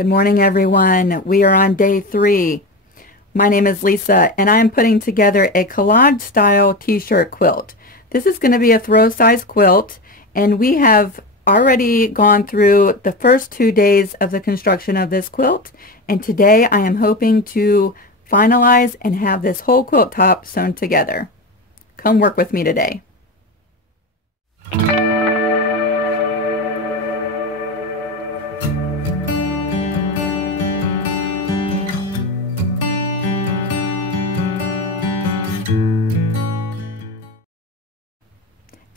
Good morning, everyone. We are on day 3. My name is Lisa, and I am putting together a collage style t-shirt quilt. This is going to be a throw size quilt, and we have already gone through the first 2 days of the construction of this quilt, and today I am hoping to finalize and have this whole quilt top sewn together. Come work with me today.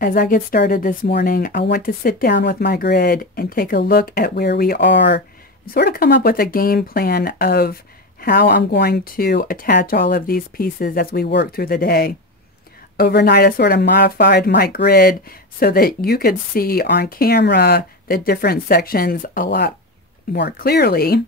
As I get started this morning, I want to sit down with my grid and take a look at where we are and sort of come up with a game plan of how I'm going to attach all of these pieces as we work through the day. Overnight, I sort of modified my grid so that you could see on camera the different sections a lot more clearly.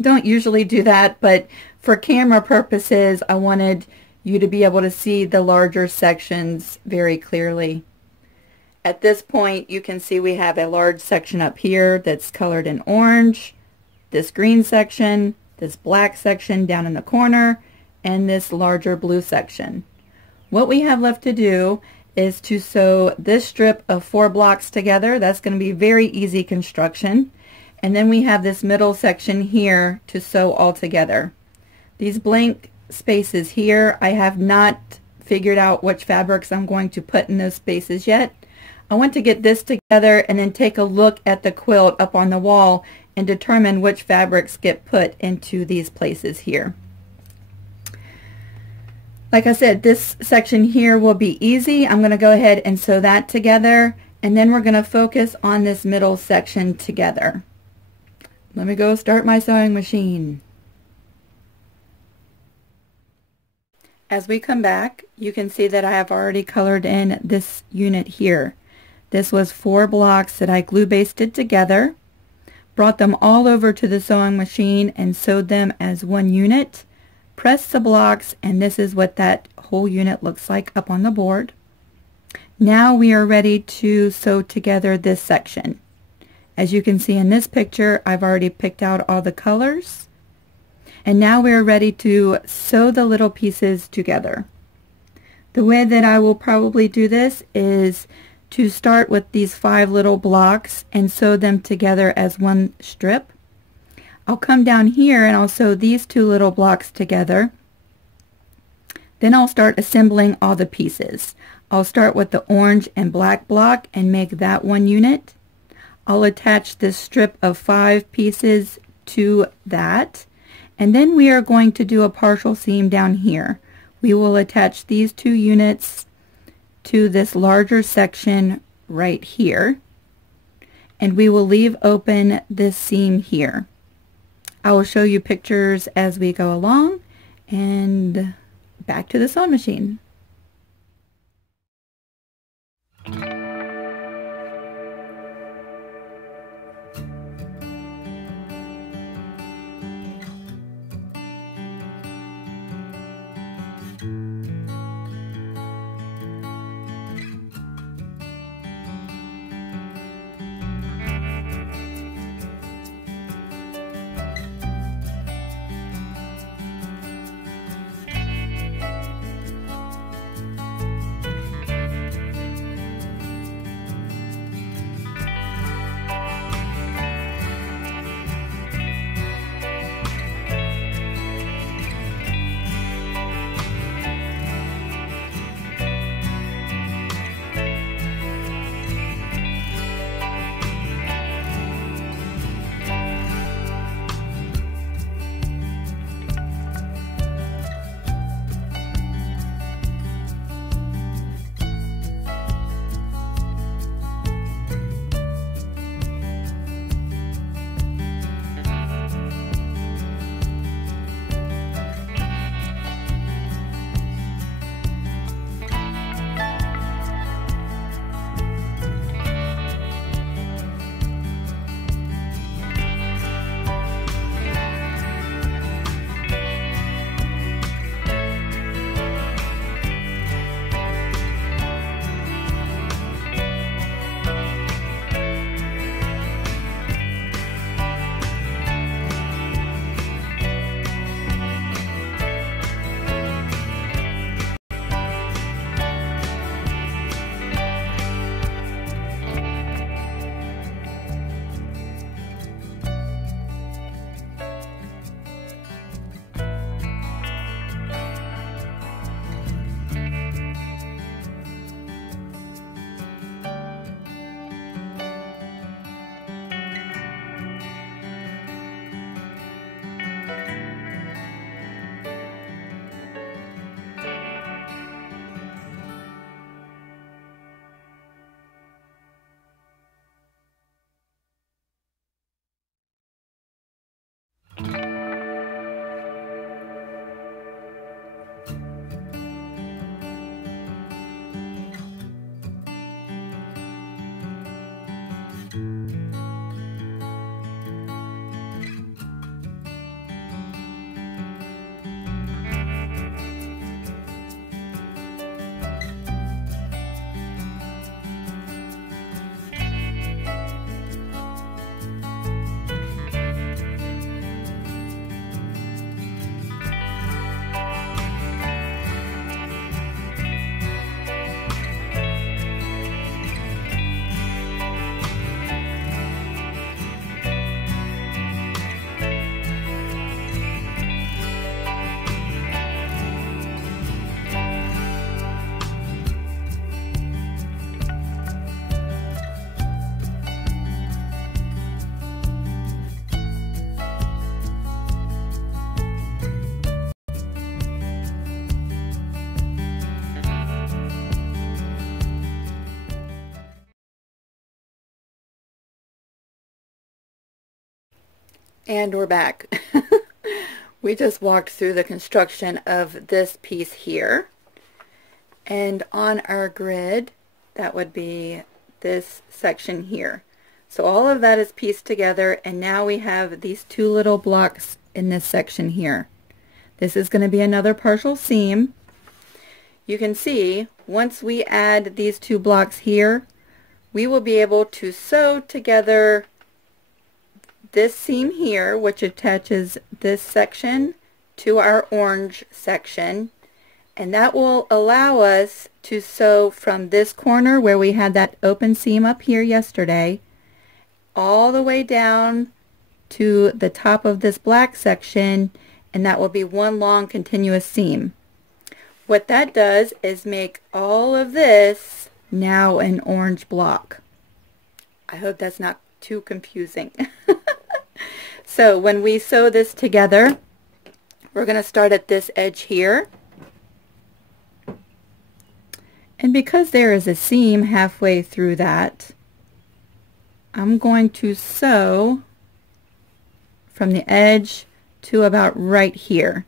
Don't usually do that, but for camera purposes, I wanted you to be able to see the larger sections very clearly. At this point, you can see we have a large section up here that's colored in orange, this green section, this black section down in the corner, and this larger blue section. What we have left to do is to sew this strip of 4 blocks together. That's going to be very easy construction. And then we have this middle section here to sew all together. These blank spaces here, I have not figured out which fabrics I'm going to put in those spaces yet. I want to get this together and then take a look at the quilt up on the wall and determine which fabrics get put into these places here. Like I said, this section here will be easy. I'm going to go ahead and sew that together, and then we're going to focus on this middle section together. Let me go start my sewing machine. As we come back, you can see that I have already colored in this unit here. This was 4 blocks that I glue basted together, brought them all over to the sewing machine and sewed them as one unit, pressed the blocks, and this is what that whole unit looks like up on the board. Now we are ready to sew together this section. As you can see in this picture, I've already picked out all the colors. And now we are ready to sew the little pieces together. The way that I will probably do this is to start with these 5 little blocks and sew them together as one strip. I'll come down here and I'll sew these 2 little blocks together. Then I'll start assembling all the pieces. I'll start with the orange and black block and make that one unit. I'll attach this strip of 5 pieces to that. And then we are going to do a partial seam down here. We will attach these 2 units to this larger section right here. And we will leave open this seam here. I will show you pictures as we go along, and back to the sewing machine. And we're back. We just walked through the construction of this piece here. And on our grid, that would be this section here. So all of that is pieced together, and now we have these two little blocks in this section here. This is going to be another partial seam. You can see once we add these two blocks here, we will be able to sew together this seam here, which attaches this section to our orange section, and that will allow us to sew from this corner where we had that open seam up here yesterday all the way down to the top of this black section, and that will be one long continuous seam. What that does is make all of this now an orange block. I hope that's not too confusing. So when we sew this together, we're going to start at this edge here. And because there is a seam halfway through that, I'm going to sew from the edge to about right here.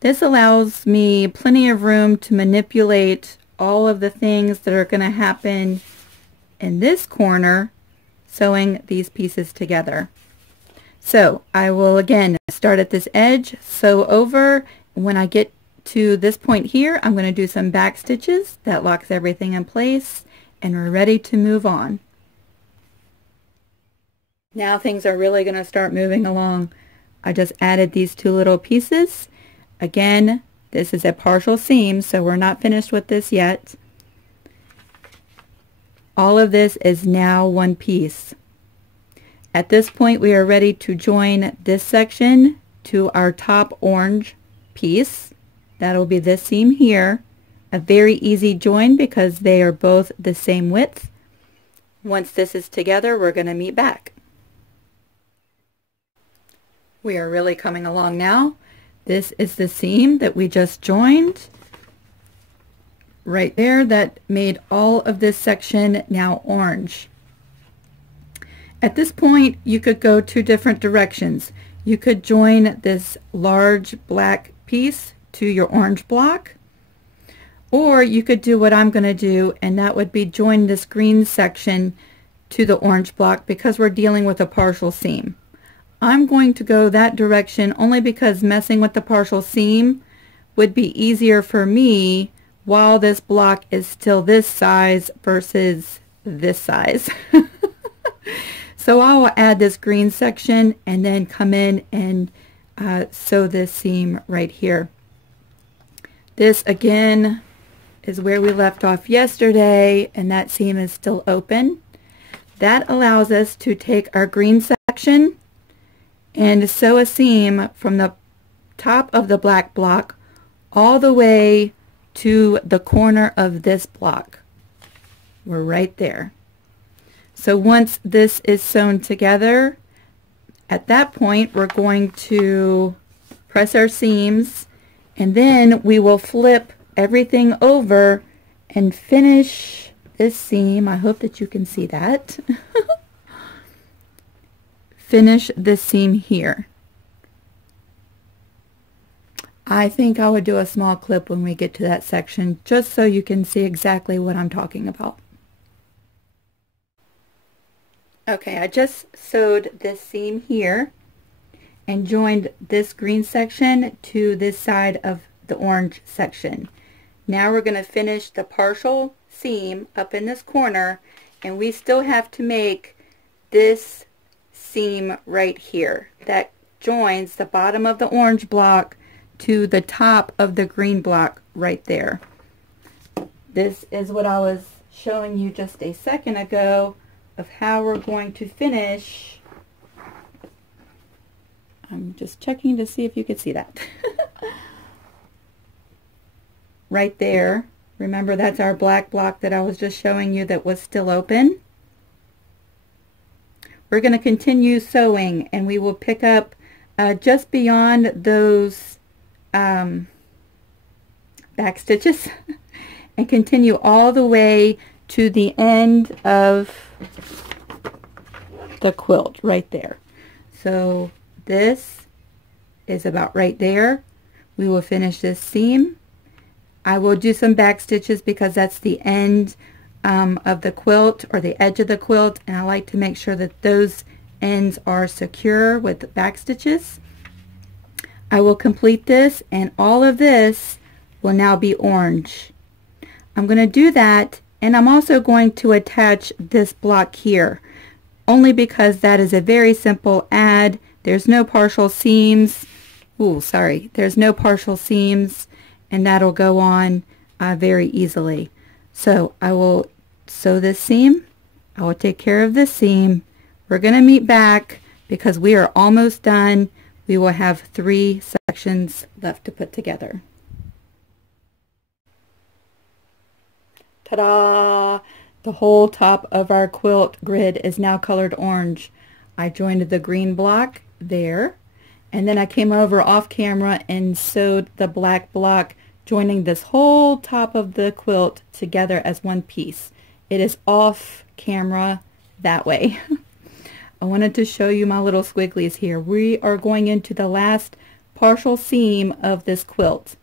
This allows me plenty of room to manipulate all of the things that are going to happen in this corner, sewing these pieces together. So I will again start at this edge, sew over. When I get to this point here, I'm going to do some back stitches. That locks everything in place, and we're ready to move on. Now things are really going to start moving along. I just added these two little pieces. Again, this is a partial seam, so we're not finished with this yet. All of this is now one piece. At this point, we are ready to join this section to our top orange piece. That'll be this seam here. A very easy join because they are both the same width. Once this is together, we're going to meet back. We are really coming along now. This is the seam that we just joined right there that made all of this section now orange. At this point, you could go two different directions. You could join this large black piece to your orange block, or you could do what I'm going to do, and that would be join this green section to the orange block because we're dealing with a partial seam. I'm going to go that direction only because messing with the partial seam would be easier for me while this block is still this size versus this size. So I will add this green section and then come in and sew this seam right here. This again is where we left off yesterday, and that seam is still open. That allows us to take our green section and sew a seam from the top of the black block all the way to the corner of this block. We're right there. So once this is sewn together, at that point we're going to press our seams, and then we will flip everything over and finish this seam. I hope that you can see that. Finish this seam here. I think I would do a small clip when we get to that section just so you can see exactly what I'm talking about. Okay, I just sewed this seam here and joined this green section to this side of the orange section. Now we're going to finish the partial seam up in this corner, and we still have to make this seam right here that joins the bottom of the orange block to the top of the green block right there. This is what I was showing you just a second ago of how we're going to finish. I'm just checking to see if you could see that. Right there. Remember, that's our black block that I was just showing you that was still open. We're going to continue sewing, and we will pick up just beyond those back stitches and continue all the way to the end of the quilt right there. So This is about right there. We will finish this seam. I will do some back stitches because that's the end of the quilt, or the edge of the quilt, and I like to make sure that those ends are secure with back stitches. I will complete this, and all of this will now be orange. I'm going to do that, and I'm also going to attach this block here, only because that is a very simple add. There's no partial seams. There's no partial seams, and that'll go on very easily. So I will sew this seam. I will take care of this seam. We're going to meet back because we are almost done. We will have 3 sections left to put together. Ta-da! The whole top of our quilt grid is now colored orange. I joined the green block there, and then I came over off camera and sewed the black block, joining this whole top of the quilt together as one piece. It is off camera that way. I wanted to show you my little squigglies here. We are going into the last partial seam of this quilt.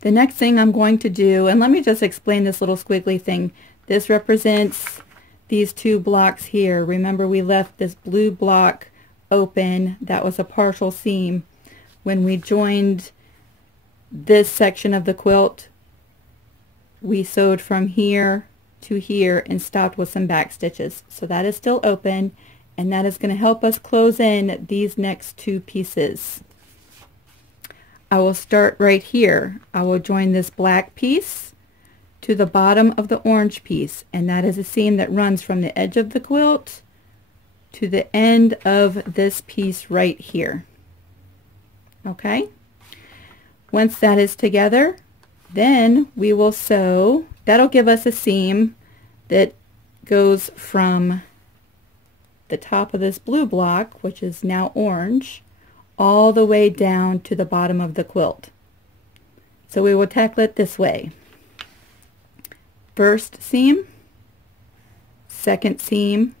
The next thing I'm going to do, and let me just explain this little squiggly thing. This represents these 2 blocks here. Remember, we left this blue block open. That was a partial seam. When we joined this section of the quilt, we sewed from here to here and stopped with some back stitches. So that is still open, and that is going to help us close in these next 2 pieces. I will start right here. I will join this black piece to the bottom of the orange piece, and that is a seam that runs from the edge of the quilt to the end of this piece right here. Okay? Once that is together, then we will sew. That'll give us a seam that goes from the top of this blue block, which is now orange, all the way down to the bottom of the quilt. So we will tackle it this way. First seam, second seam,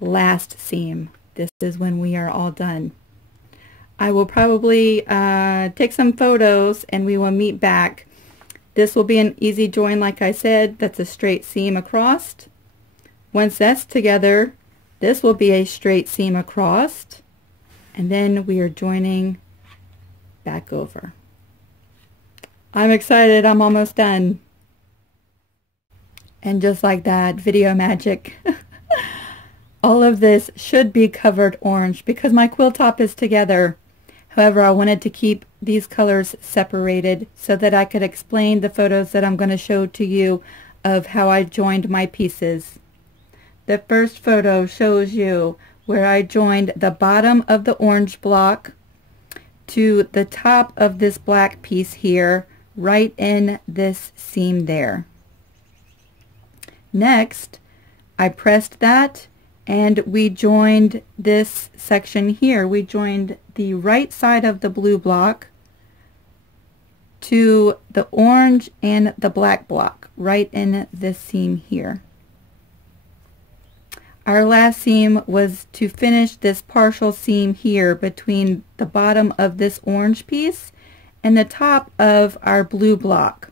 last seam. This is when we are all done. I will probably take some photos and we will meet back. This will be an easy join, like I said. That's a straight seam across. Once that's together, this will be a straight seam across, and then we are joining back over. I'm excited. I'm almost done. And just like that, video magic. All of this should be covered orange because my quilt top is together. However, I wanted to keep these colors separated so that I could explain the photos that I'm going to show to you of how I joined my pieces. The first photo shows you where I joined the bottom of the orange block to the top of this black piece here, right in this seam there. Next, I pressed that and we joined this section here. We joined the right side of the blue block to the orange and the black block right in this seam here. Our last seam was to finish this partial seam here between the bottom of this orange piece and the top of our blue block.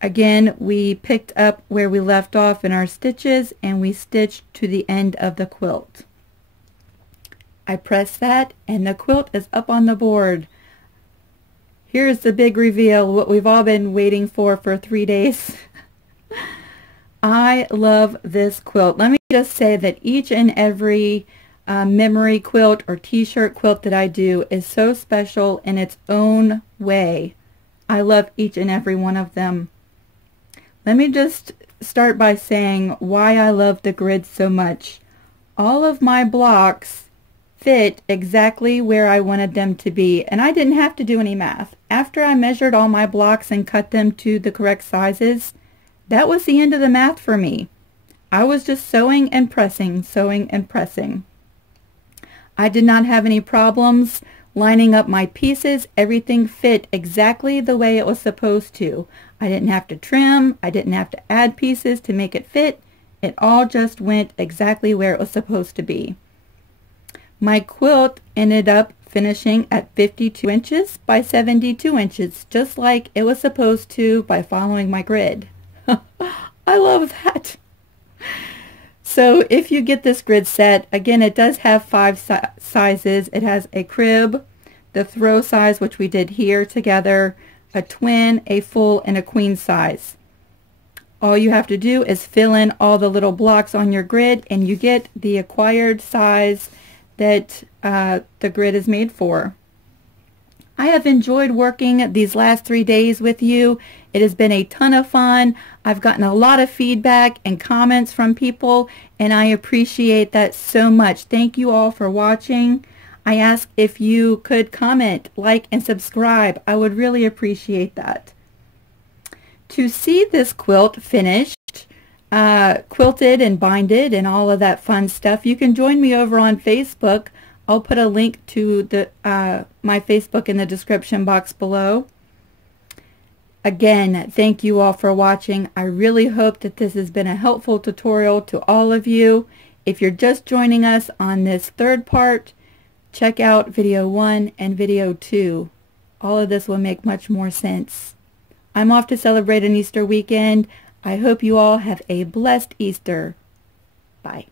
Again, we picked up where we left off in our stitches and we stitched to the end of the quilt. I press that and the quilt is up on the board. Here's the big reveal, what we've all been waiting for 3 days. I love this quilt. Let me just say that each and every memory quilt or t-shirt quilt that I do is so special in its own way. I love each and every one of them. Let me just start by saying why I love the grid so much. All of my blocks fit exactly where I wanted them to be, and I didn't have to do any math. After I measured all my blocks and cut them to the correct sizes, that was the end of the math for me. I was just sewing and pressing, sewing and pressing. I did not have any problems lining up my pieces. Everything fit exactly the way it was supposed to. I didn't have to trim. I didn't have to add pieces to make it fit. It all just went exactly where it was supposed to be. My quilt ended up finishing at 52 inches by 72 inches, just like it was supposed to by following my grid. I love that. So if you get this grid set, again, it does have 5 sizes. It has a crib, the throw size, which we did here together, a twin, a full, and a queen size. All you have to do is fill in all the little blocks on your grid, and you get the acquired size that the grid is made for. I have enjoyed working these last 3 days with you. It has been a ton of fun. I've gotten a lot of feedback and comments from people, and I appreciate that so much. Thank you all for watching. I ask if you could comment, like, and subscribe. I would really appreciate that. To see this quilt finished, quilted and binded and all of that fun stuff, you can join me over on Facebook. I'll put a link to the my Facebook in the description box below. Again, thank you all for watching. I really hope that this has been a helpful tutorial to all of you. If you're just joining us on this third part, check out video 1 and video 2. All of this will make much more sense. I'm off to celebrate an Easter weekend. I hope you all have a blessed Easter. Bye.